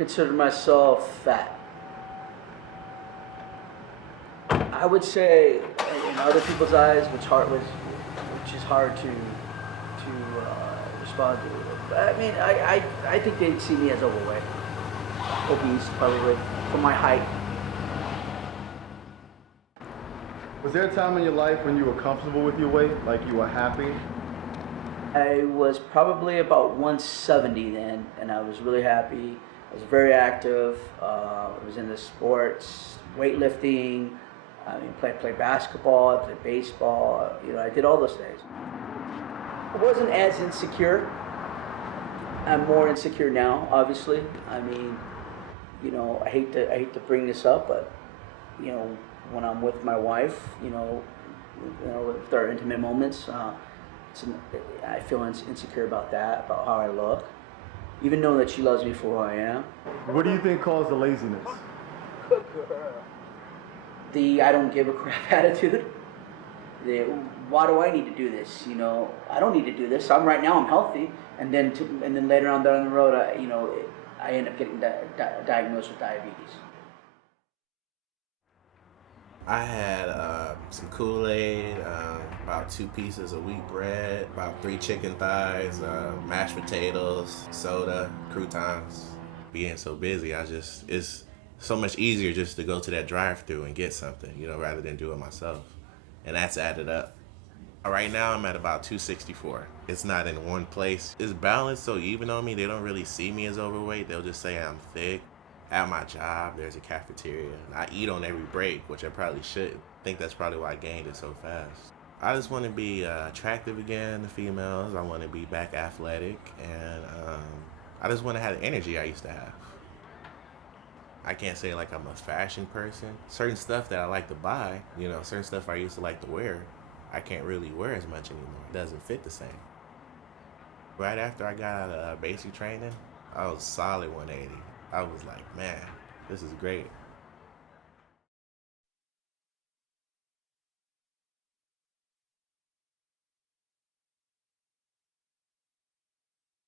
consider myself fat. I would say, in other people's eyes, which is hard to respond to. I mean, I think they'd see me as overweight, obese, probably for my height. Was there a time in your life when you were comfortable with your weight, like you were happy? I was probably about 170 then, and I was really happy. I was very active. I was into sports, weightlifting. I mean, played basketball, I played baseball. You know, I did all those things. I wasn't as insecure. I'm more insecure now, obviously. I mean, you know, I hate to bring this up, but you know, when I'm with my wife, you know, with our intimate moments, I feel insecure about that, about how I look, even knowing that she loves me for who I am. What do you think caused the laziness? The I don't give a crap attitude. Why do I need to do this? You know, I don't need to do this. Right now I'm healthy, and then later on down the road, I end up getting diagnosed with diabetes. I had some Kool-Aid, about 2 pieces of wheat bread, about 3 chicken thighs, mashed potatoes, soda, croutons. Being so busy, it's so much easier just to go to that drive-thru and get something, you know, rather than do it myself. And that's added up. Right now I'm at about 264. It's not in one place. It's balanced, so even on me, they don't really see me as overweight. They'll just say I'm thick. At my job, there's a cafeteria. I eat on every break, which I probably shouldn't. I think that's probably why I gained it so fast. I just want to be attractive again to females. I want to be back athletic, and I just want to have the energy I used to have. I can't say like I'm a fashion person. Certain stuff that I like to buy, you know, certain stuff I used to like to wear, I can't really wear as much anymore. It doesn't fit the same. Right after I got out of basic training, I was solid 180. I was like, man, this is great.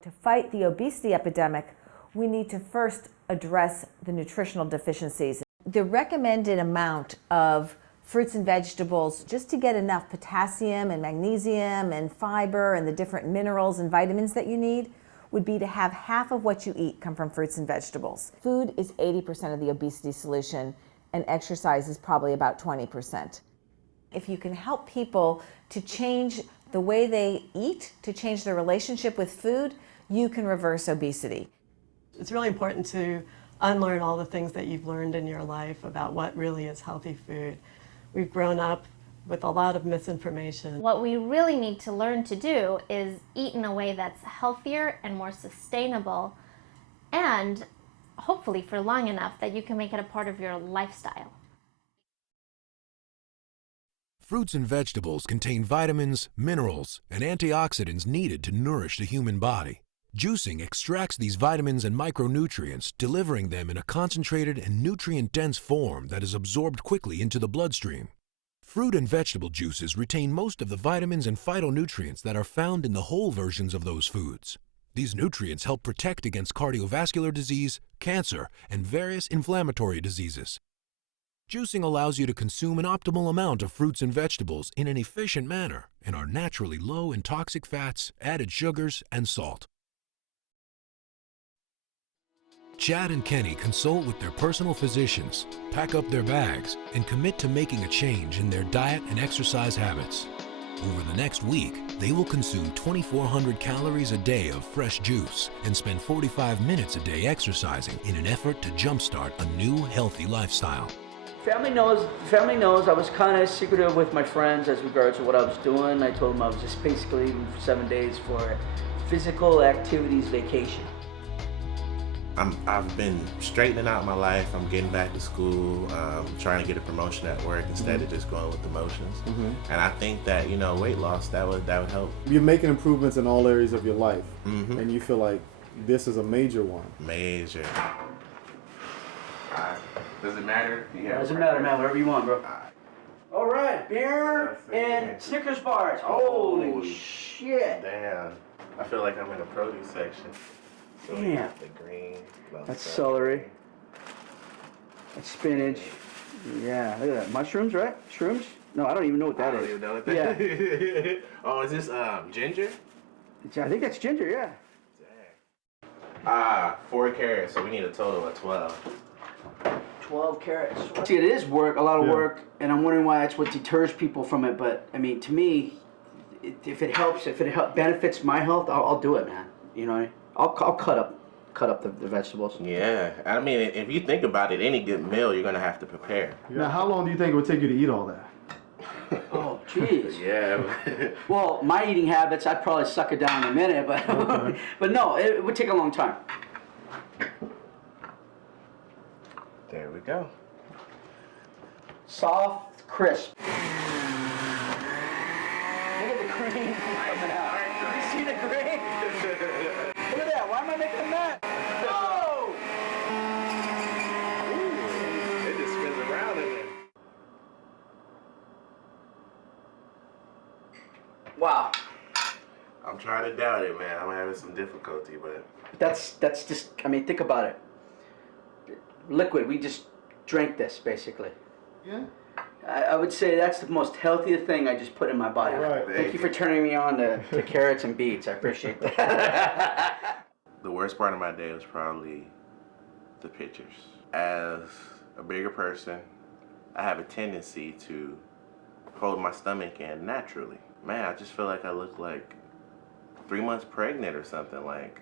To fight the obesity epidemic, we need to first address the nutritional deficiencies. The recommended amount of fruits and vegetables, just to get enough potassium and magnesium and fiber and the different minerals and vitamins that you need, would be to have half of what you eat come from fruits and vegetables. Food is 80% of the obesity solution, and exercise is probably about 20%. If you can help people to change the way they eat, to change their relationship with food, you can reverse obesity. It's really important to unlearn all the things that you've learned in your life about what really is healthy food. We've grown up with a lot of misinformation. What we really need to learn to do is eat in a way that's healthier and more sustainable, and hopefully for long enough that you can make it a part of your lifestyle. Fruits and vegetables contain vitamins, minerals, and antioxidants needed to nourish the human body. Juicing extracts these vitamins and micronutrients, delivering them in a concentrated and nutrient-dense form that is absorbed quickly into the bloodstream. Fruit and vegetable juices retain most of the vitamins and phytonutrients that are found in the whole versions of those foods. These nutrients help protect against cardiovascular disease, cancer, and various inflammatory diseases. Juicing allows you to consume an optimal amount of fruits and vegetables in an efficient manner and are naturally low in toxic fats, added sugars, and salt. Chad and Kenny consult with their personal physicians, pack up their bags, and commit to making a change in their diet and exercise habits. Over the next week, they will consume 2,400 calories a day of fresh juice and spend 45 minutes a day exercising in an effort to jumpstart a new, healthy lifestyle. Family knows I was kind of secretive with my friends as regards to what I was doing. I told them I was just basically leaving for 7 days for a physical activities vacation. I've been straightening out my life. I'm getting back to school, trying to get a promotion at work instead of just going with the motions. And I think that, you know, weight loss, that would help. You're making improvements in all areas of your life, and you feel like this is a major one. Major. Does it matter? Doesn't matter, man. Whatever you want, bro. All right, beer and Snickers bars. Holy shit. Damn. I feel like I'm in the produce section. So we got the green. That's celery. That's spinach. Yeah, look at that. Mushrooms, right? Shrooms? No, I don't even know what that is. I don't even know what that is. Oh, is this ginger? I think that's ginger, yeah. 4 carrots, so we need a total of 12. 12 carrots. See, it is work, a lot of work, and I'm wondering why that's what deters people from it. But I mean, to me, if it helps, benefits my health, I'll do it, man. You know, I'll cut up the vegetables. Yeah, I mean, if you think about it, any good meal you're gonna have to prepare. Now, how long do you think it would take you to eat all that? Oh, jeez. Yeah. Well, my eating habits, I'd probably suck it down in a minute, but Okay. but no, it would take a long time. There we go. Soft, crisp. Look at the cream coming out. You see the cream? Look at that. Why am I making a mess? Oh! It just spins around in there. Wow. I'm trying to doubt it, man. I'm having some difficulty, but That's just, I mean, think about it. Liquid, we just drank this, basically. Yeah. I would say that's the most healthiest thing I just put in my body. All right. Thank you for turning me on to carrots and beets. I appreciate that. the worst part of my day was probably the pictures. As a bigger person, I have a tendency to hold my stomach in naturally. Man, I just feel like I look like 3 months pregnant or something. Like,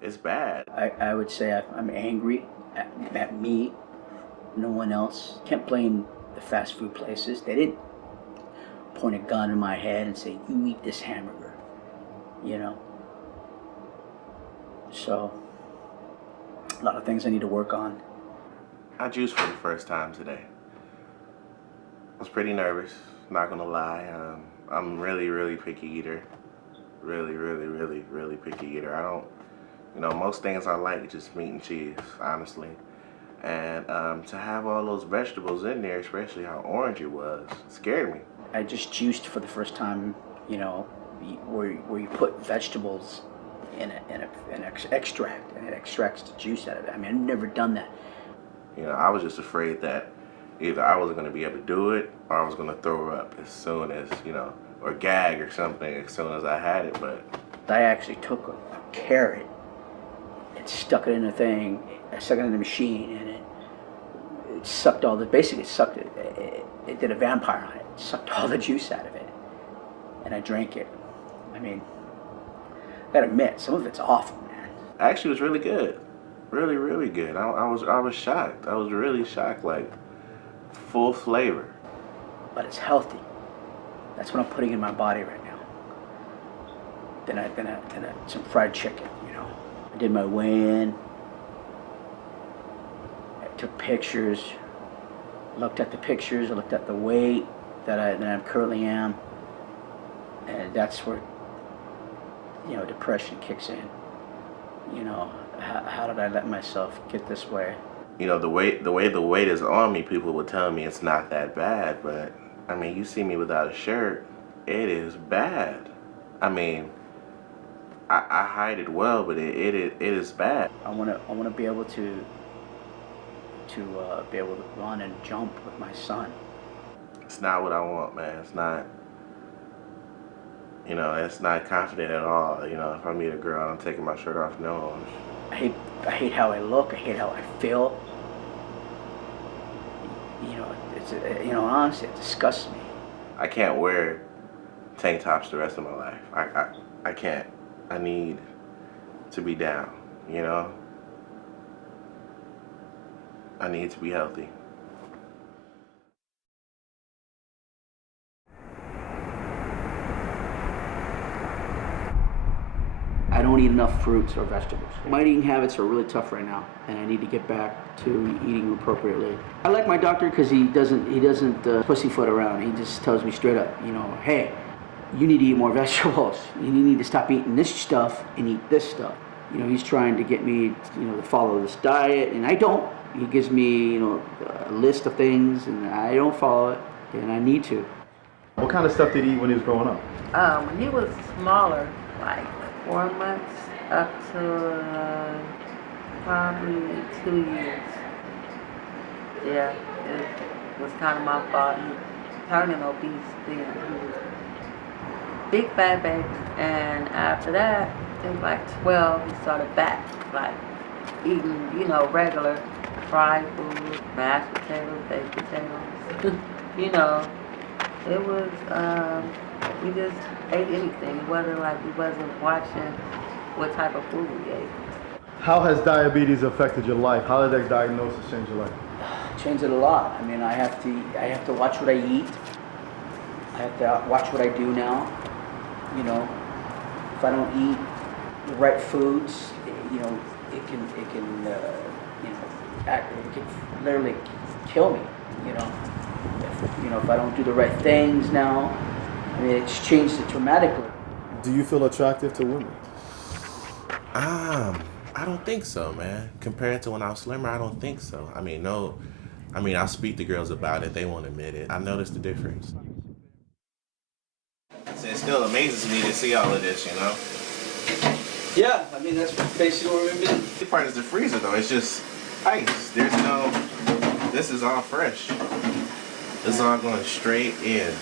it's bad. I would say I'm angry at me, no one else. Can't blame the fast food places. They didn't point a gun in my head and say, you eat this hamburger, you know? So, a lot of things I need to work on. I juiced for the first time today. I was pretty nervous, not gonna lie. I'm really picky eater. Really picky eater. I don't, most things I like just meat and cheese, honestly. And to have all those vegetables in there, especially how orange it was, scared me. I just juiced for the first time, where you put vegetables in an extract, and it extracts the juice out of it. I mean, I've never done that. I was just afraid that either I wasn't going to be able to do it or I was going to throw up as soon as, or gag or something as soon as I had it. But I actually took a carrot and stuck it in a thing, I stuck it in the machine, and it sucked all the, basically it sucked it, it did a vampire on it. It sucked all the juice out of it. And I drank it. I mean, I gotta admit, some of it's awful, man. actually it was really good. Really good. I was shocked. I was really shocked, like full flavor. But it's healthy. That's what I'm putting in my body right now. Then some fried chicken, I did my weigh-in. I took pictures. Looked at the pictures. I looked at the weight that I currently am. And that's where, depression kicks in. How did I let myself get this way? The way the weight is on me, people would tell me it's not that bad, but I mean, you see me without a shirt, it is bad. I mean, I hide it well, but it is bad. I wanna be able to be able to run and jump with my son. It's not what I want, man. It's not. It's not confident at all. If I meet a girl, I'm taking my shirt off. No. I hate how I look. I hate how I feel. Honestly, it disgusts me. I can't wear tank tops the rest of my life. I can't. I need to be down. I need to be healthy. I don't eat enough fruits or vegetables. My eating habits are really tough right now, and I need to get back to eating appropriately. I like my doctor because he doesn't pussyfoot around. He just tells me straight up, hey, you need to eat more vegetables. You need to stop eating this stuff and eat this stuff. He's trying to get me, to follow this diet, and I don't. He gives me, a list of things, and I don't follow it, and I need to. What kind of stuff did he eat when he was growing up? When he was smaller, like 4 months, up to probably 2 years. Yeah, it was kind of my fault. He turning obese then. He was big fat baby. And after that, I think like 12, he started back, like eating, regular fried food, mashed potatoes, baked potatoes. It was, we just ate anything. It wasn't like we wasn't watching what type of food we ate. How has diabetes affected your life? How did that diagnosis change your life? Changed it a lot. I mean, I have to watch what I eat. I have to watch what I do now. If I don't eat the right foods, it can literally kill me. If I don't do the right things now, I mean, it's changed it dramatically. Do you feel attractive to women? I don't think so, man. Compared to when I was slimmer, I don't think so. I mean, no. I mean, I speak to girls about it. They won't admit it. I noticed the difference. So it still amazes me to see all of this, Yeah, I mean, that's basically what we've been. The part is the freezer, though. It's just ice. There's no. This is all fresh. This is all going straight in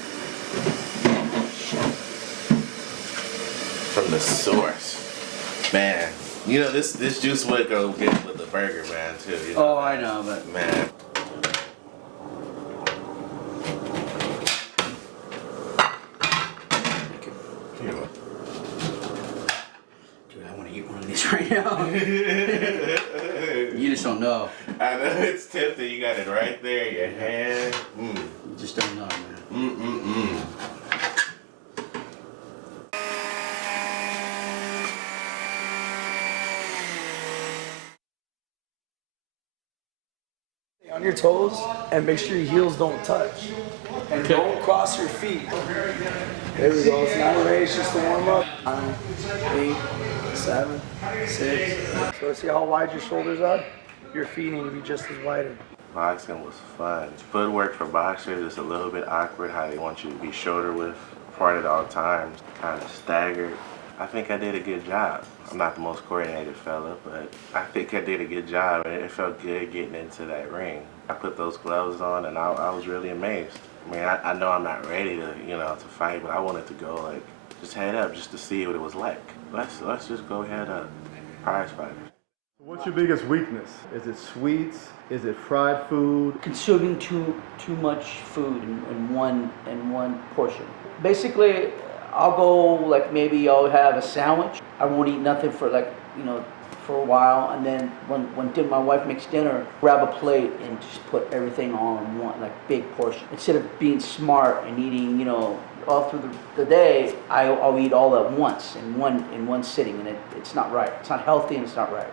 from the source. Man, this juice would go good with the burger, man, too. Oh, I know, but man. Dude, I want to eat one of these right now. You just don't know. I know it's tempting. You got it right there in your hand. You just don't know, man. On your toes and make sure your heels don't touch. And don't cross your feet. There we go. It's not a race, just a warm up. 9, 8, 7, 6. So see how wide your shoulders are? Your feet need to be just as wider. Boxing was fun. Footwork for boxers is a little bit awkward, how they want you to be shoulder width apart at all times, kind of staggered. I think I did a good job. I'm not the most coordinated fella, but I think I did a good job, and it felt good getting into that ring. I put those gloves on, and I was really amazed. I mean, I know I'm not ready to, to fight, but I wanted to go, like, just head up just to see what it was like. Let's just go head up. Prize fighters. What's your biggest weakness? Is it sweets? Is it fried food? Consuming too much food in one portion. Basically, I'll go like maybe I'll have a sandwich. I won't eat nothing for for a while, and then when my wife makes dinner, grab a plate and just put everything all in one, like big portion. Instead of being smart and eating, all through the day, I'll eat all at once in one sitting, and it's not right. It's not healthy, and it's not right.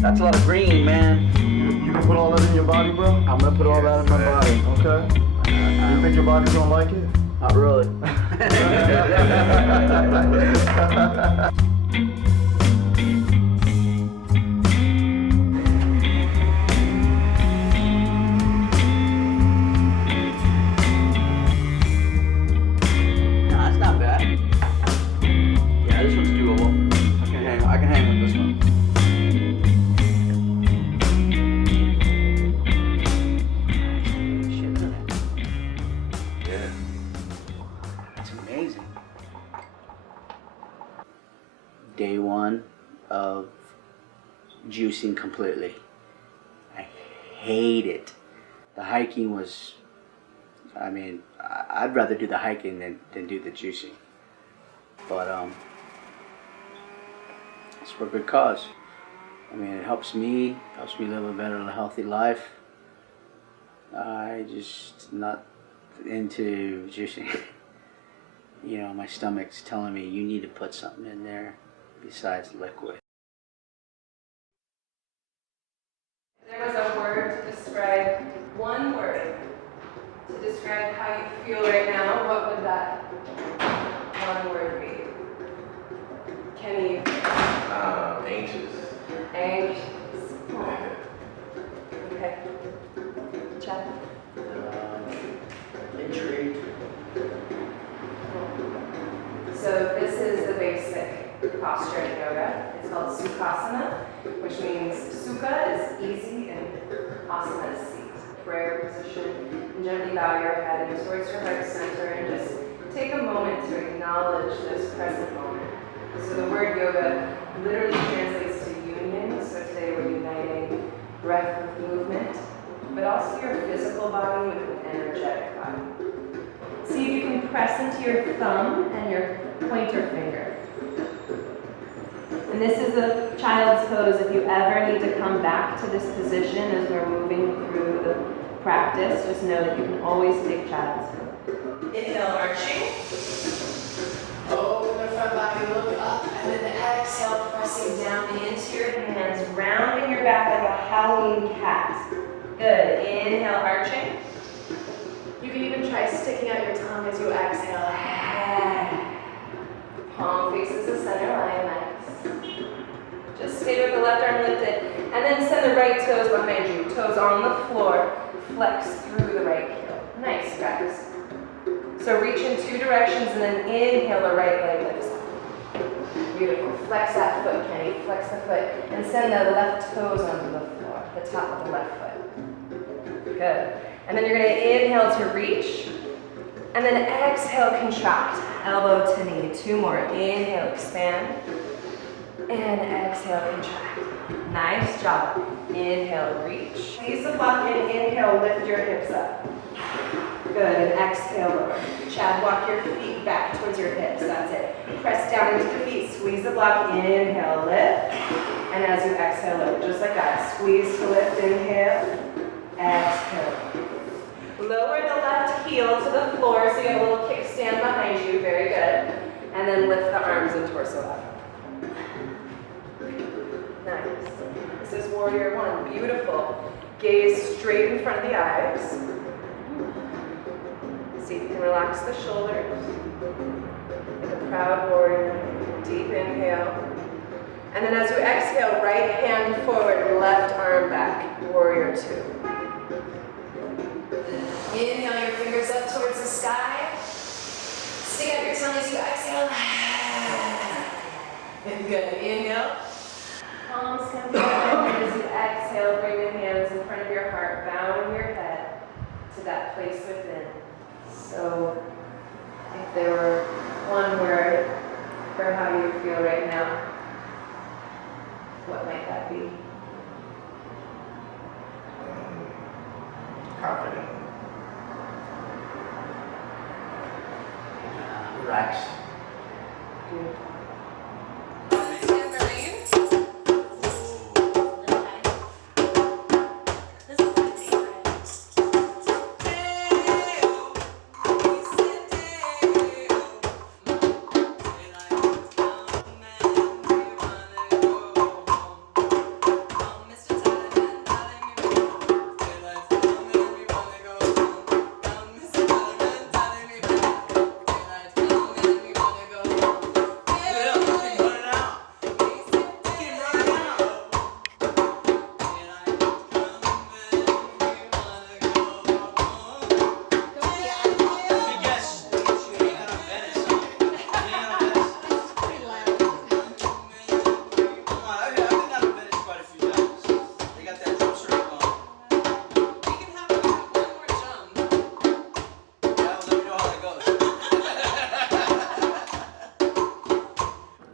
That's a lot of green, man. You can put all that in your body, bro? I'm gonna put all that in my body. Okay. You think your body's gonna like it? Not really. Nah, it's not bad. Yeah, this one's doable. I can hang with this one. Day one of juicing completely. I hate it. The hiking was, I'd rather do the hiking than do the juicing. But it's for a good cause. It helps me live a better, healthy life. I just not into juicing. My stomach's telling me you need to put something in there besides liquid. There was a word to describe, one word to describe how you feel right now. What would that one word be? Kenny? Anxious. Anxious. posture in yoga. It's called Sukhasana, which means Sukha is easy and Asana is seat. Prayer position. And gently bow your head towards your heart center and just take a moment to acknowledge this present moment. So the word yoga literally translates to union. So today we're uniting breath with movement, but also your physical body with an energetic body. See if you can press into your thumb and your pointer finger. And this is a child's pose. If you ever need to come back to this position as we're moving through the practice, just know that you can always take child's pose. Inhale, arching. Open the front body, look up, and then exhale, pressing down into your hands, rounding your back like a howling cat. Good. Inhale, arching. You can even try sticking out your tongue as you exhale. Palm faces the center line, nice. Just stay with the left arm lifted, and then send the right toes behind you. Toes on the floor, flex through the right heel. Nice, guys. So reach in two directions, and then inhale, the right leg lifts up. Beautiful. Flex that foot, Kenny. Flex the foot, and send the left toes onto the floor, the top of the left foot. Good. And then you're going to inhale to reach, and then exhale, contract, elbow to knee. Two more. Inhale, expand, and exhale, contract. Nice job. Inhale, reach. Squeeze the block in. Inhale, lift your hips up. Good. And exhale, lower. Chad, walk your feet back towards your hips. That's it. Press down into the feet. Squeeze the block. Inhale, lift. And as you exhale, lower. Just like that. Squeeze to lift. Inhale. Exhale. Lower the left heel to the floor so you have a little kickstand behind you. Very good. And then lift the arms and torso up. Nice. This is warrior one. Beautiful. Gaze straight in front of the eyes. See if you can relax the shoulders. Like a proud warrior. Deep inhale. And then as you exhale, right hand forward, left arm back. Warrior two. Inhale your fingers up towards the sky. Stick out your tongue as you exhale. And good. Inhale. Palms come together. As you exhale, bring the hands in front of your heart, bowing your head to that place within. So, if there were one word for how you feel right now, what might that be? Confident. Relax. Beautiful.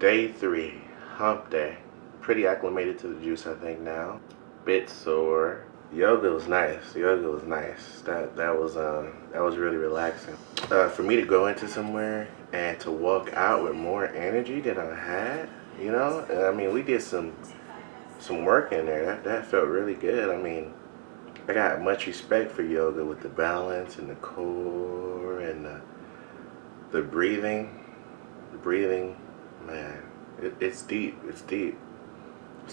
Day 3, hump day. Pretty acclimated to the juice, I think now. Bit sore. Yoga was nice. That was really relaxing. For me to go into somewhere and to walk out with more energy than I had, you know. I mean, we did some work in there. That felt really good. I mean, I got much respect for yoga with the balance and the core and the breathing. The breathing. Man, it's deep. It's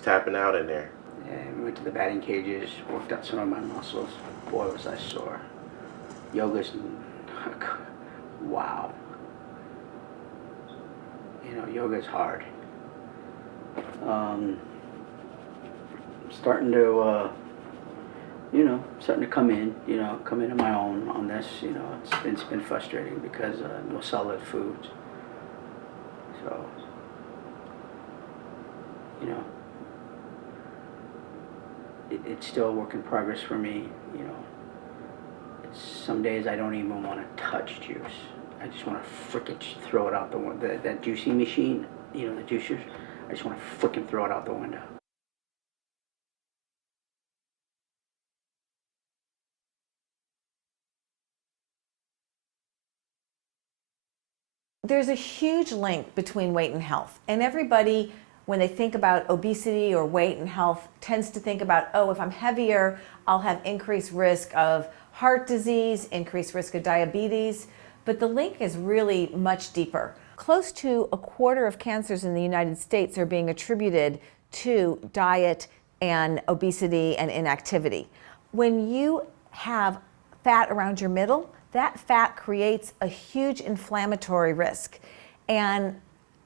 tapping out in there. Yeah, we went to the batting cages, worked out some of my muscles. Boy, was I sore. Yoga's, wow. You know, yoga's hard. Starting to, starting to come into my own on this. You know, it's been frustrating because no solid foods. So you know, it's still a work in progress for me, you know. Some days I don't even want to touch juice. I just want to frickin' throw it out the window. That juicing machine, you know, the juicers, I just want to frickin' throw it out the window. There's a huge link between weight and health, and everybody, when they think about obesity or weight and health, tends to think about, oh, if I'm heavier, I'll have increased risk of heart disease, increased risk of diabetes, but the link is really much deeper. Close to a quarter of cancers in the United States are being attributed to diet and obesity and inactivity. When you have fat around your middle, that fat creates a huge inflammatory risk. And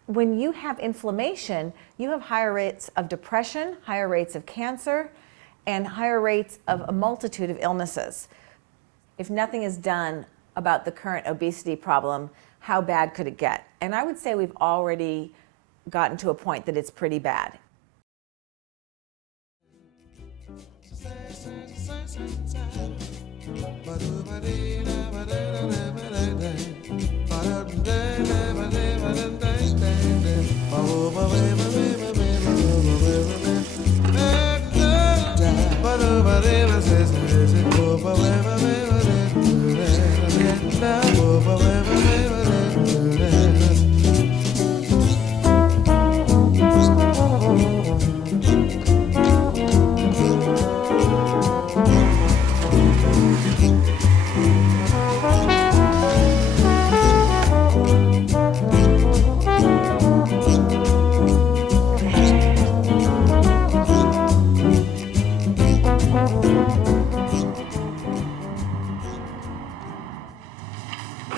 when you have inflammation, you have higher rates of depression, higher rates of cancer, and higher rates of a multitude of illnesses. If nothing is done about the current obesity problem, how bad could it get? And I would say we've already gotten to a point that it's pretty bad.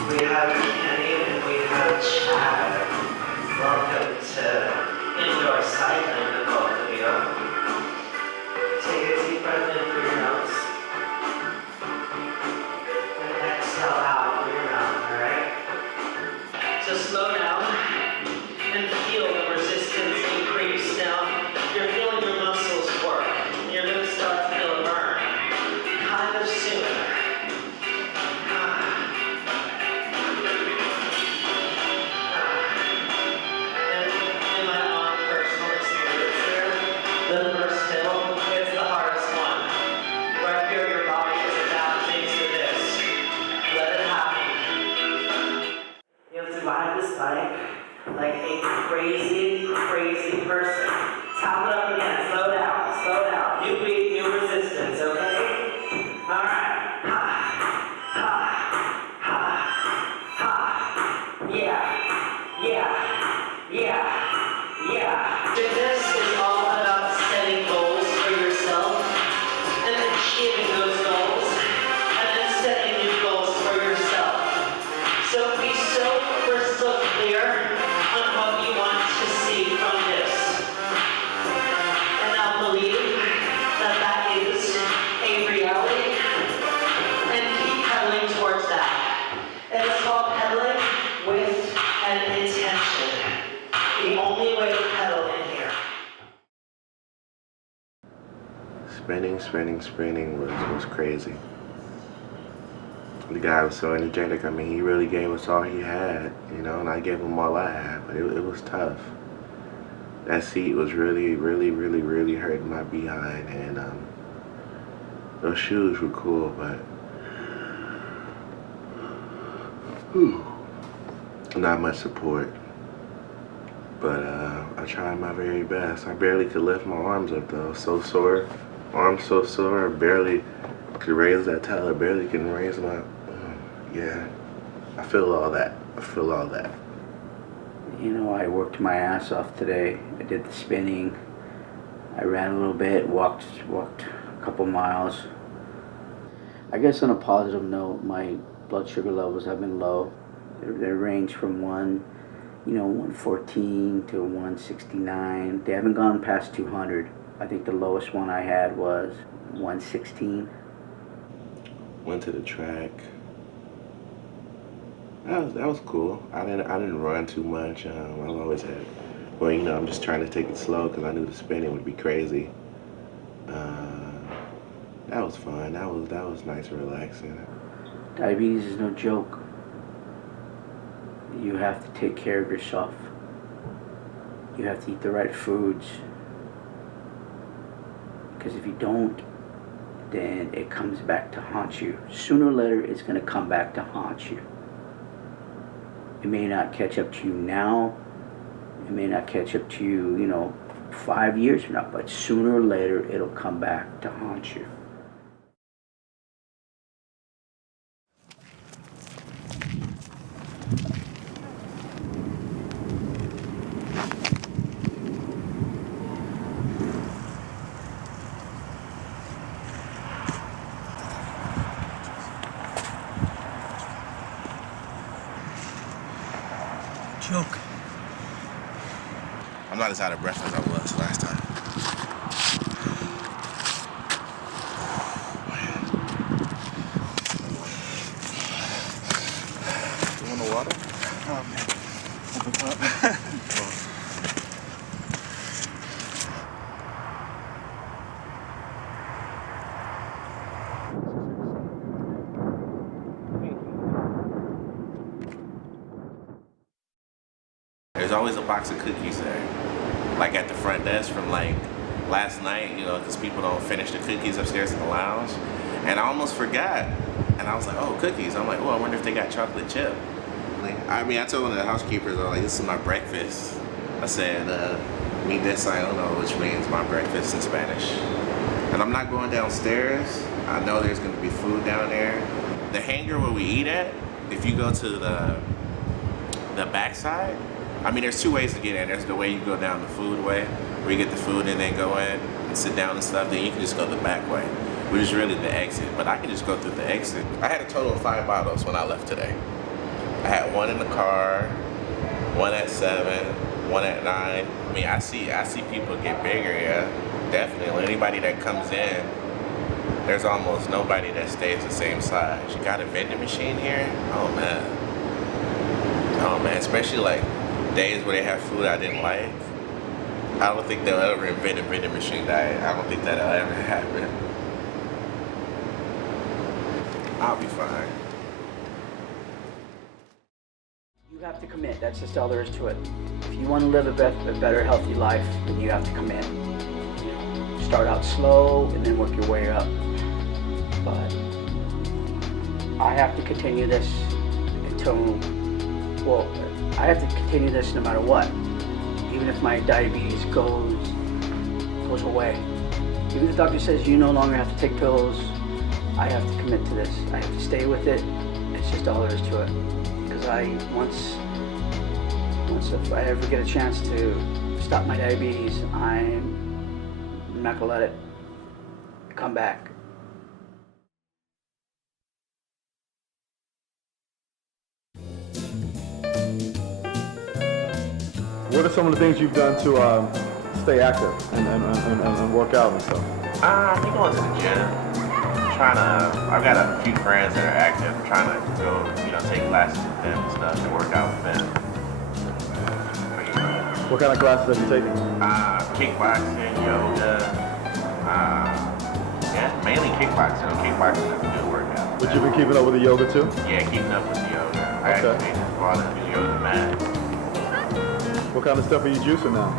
We have Candid and we have Chad. Welcome to indoor cycling with both of you. Take a deep breath in through your nose. And exhale out through your mouth, alright? So slow down and feel the resistance increase. Now, you're feeling your muscles work. You're going to start to feel a burn. Kind of soon. The first hill is the hardest one. Where I feel your body is adapting to this. Let it happen. You have to ride this bike like a crazy, crazy person. Tap it up again. Slow down. Slow down. New beat, new resistance, okay? Alright. Ha. Ha. Ha. Ha. Yeah. Yeah. Yeah. Yeah. Fitness is all about setting goals for yourself and achieving those goals and then setting new goals for yourself. So be so crystal clear on what you want to see from this. And now believe that that is a reality and keep pedaling towards that. It's called pedaling with an intention. The only way to pedal in here. Sprinting was crazy. The guy was so energetic. I mean, he really gave us all he had, you know, and I gave him all I had, but it was tough. That seat was really hurting my behind, and those shoes were cool, but not much support. But I tried my very best. I barely could lift my arms up though. So sore, arms so sore. I barely could raise that towel. I barely can raise my. Yeah, I feel all that. You know, I worked my ass off today. I did the spinning. I ran a little bit, walked a couple miles. I guess on a positive note, my blood sugar levels have been low. They range from 114 to 169. They haven't gone past 200. I think the lowest one I had was 116. Went to the track. That was cool. I didn't run too much. I've always had Well, I'm just trying to take it slow because I knew the spinning would be crazy. That was fun. That was nice and relaxing. Diabetes is no joke. You have to take care of yourself. You have to eat the right foods. Because if you don't, then it comes back to haunt you. Sooner or later, it's going to come back to haunt you. It may not catch up to you now. It may not catch up to you, 5 years from now. But sooner or later, it'll come back to haunt you. Joke. I'm not as out of breath as I was last time. You want the water? Oh, man. There's always a box of cookies there, like at the front desk from like last night, because people don't finish the cookies upstairs in the lounge. And I almost forgot. And I was like, oh, cookies. I'm like, oh, I wonder if they got chocolate chip. I told one of the housekeepers, this is my breakfast. I said, mi desayuno, which means my breakfast in Spanish. And I'm not going downstairs. I know there's going to be food down there. The hangar where we eat at, if you go to the backside, there's two ways to get in. There's the way you go down the food way, where you get the food and then go in and sit down and stuff. Then you can just go the back way, which is really the exit. But I can just go through the exit. I had a total of 5 bottles when I left today. I had one in the car, one at 7, one at 9. I see people get bigger, yeah, definitely. Anybody that comes in, there's almost nobody that stays the same size. You got a vending machine here? Oh man, especially like days where they have food I didn't like. I don't think they'll ever invent a vending machine diet. I don't think that'll ever happen. I'll be fine. You have to commit. That's just all there is to it. If you want to live a better, healthy life, then you have to commit. Start out slow and then work your way up. But I have to continue this I have to continue this no matter what. Even if my diabetes goes away. Even if the doctor says you no longer have to take pills, I have to commit to this. I have to stay with it. It's just all there is to it. Because once if I ever get a chance to stop my diabetes, I'm not gonna let it come back. What are some of the things you've done to stay active and work out and stuff? I'm going to the gym. I've got a few friends that are active. I'm trying to go, take classes with them and stuff and work out with them. What kind of classes have you taken? Kickboxing, yoga. Mainly kickboxing. Kickboxing is a good workout. But you've been keeping up with the yoga too? Yeah, keeping up with the yoga. I actually bought a new yoga mat. What kind of stuff are you juicing now?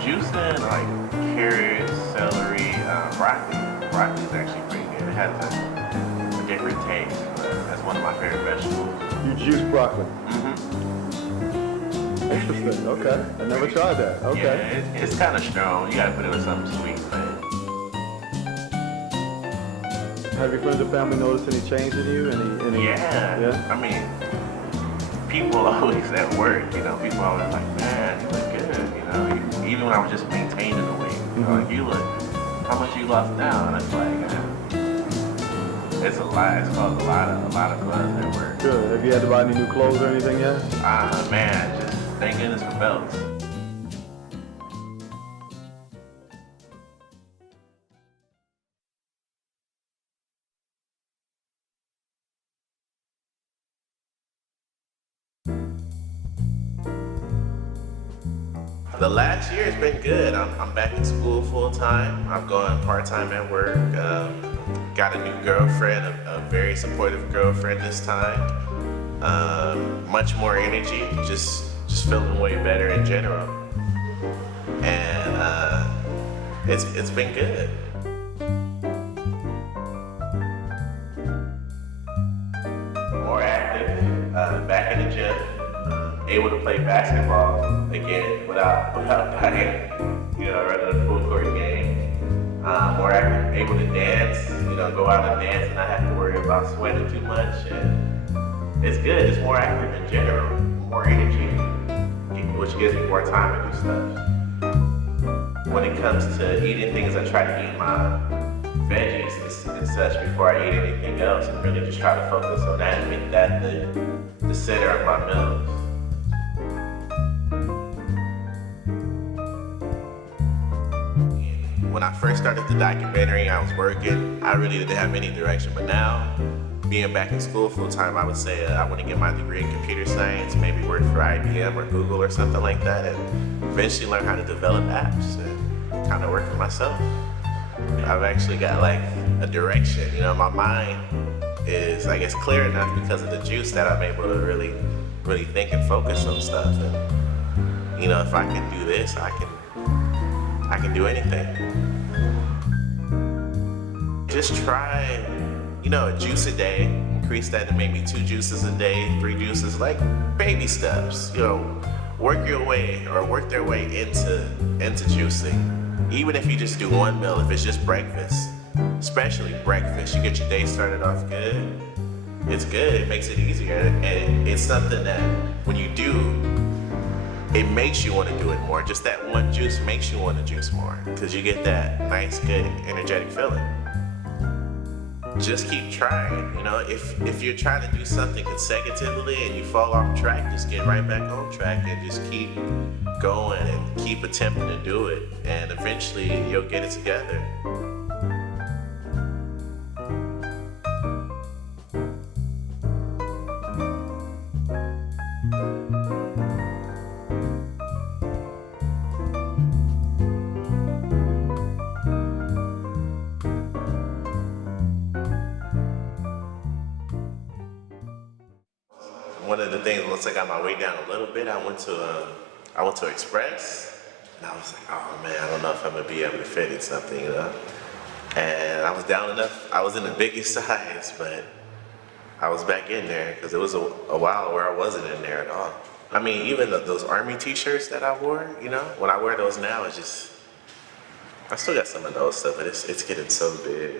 Juicing like carrots, celery, broccoli. Broccoli is actually pretty good. It has a different taste, but that's one of my favorite vegetables. You juice broccoli? Mm-hmm. Interesting. Okay. I never tried that. Okay. Yeah, it's kind of strong. You gotta put it with something sweet, man. Have your friends or family noticed any change in you? Yeah. People always at work, people always like, man, you look good, Even when I was just maintaining the weight, like, you look, how much you lost now? And it's like, it's a lot. It's caused a lot of buzz at work. Good. Have you had to buy any new clothes or anything yet? Man, just thank goodness for belts. The last year has been good. I'm back in school full time. I'm going part time at work. Got a new girlfriend, a very supportive girlfriend this time. Much more energy, just feeling way better in general. And it's been good. More active, back in the gym. Able to play basketball again without dying, rather than a full court game. More active, able to dance, go out and dance and not have to worry about sweating too much. And it's good, it's more active in general, more energy, which gives me more time to do stuff. When it comes to eating things, I try to eat my veggies and such before I eat anything else, and really just try to focus on that and make that the center of my meals. When I first started the documentary, I was working. I really didn't have any direction, but now, being back in school full time, I would say I want to get my degree in computer science, maybe work for IBM or Google or something like that, and eventually learn how to develop apps and kind of work for myself. I've actually got like a direction. My mind is, I guess, clear enough because of the juice that I'm able to really think and focus on stuff. And if I can do this, I can do anything. Just try, a juice a day. Increase that to maybe 2 juices a day, 3 juices, like baby steps. Work your way or work their way into juicing. Even if you just do one meal, if it's just breakfast, especially breakfast, you get your day started off good. It's good, it makes it easier. And it's something that when you do, it makes you want to do it more. Just that one juice makes you want to juice more because you get that nice, good, energetic feeling. Just keep trying. If you're trying to do something consecutively and you fall off track, just get right back on track and just keep going and keep attempting to do it. And eventually you'll get it together. One of the things, once I got my weight down a little bit, I went to Express, and I was like, oh man, I don't know if I'm gonna be able to fit in something, And I was down enough. I was in the biggest size, but I was back in there because it was a while where I wasn't in there at all. I mean, even those army t-shirts that I wore, when I wear those now, it's just, I still got some of those stuff, but it's getting so big.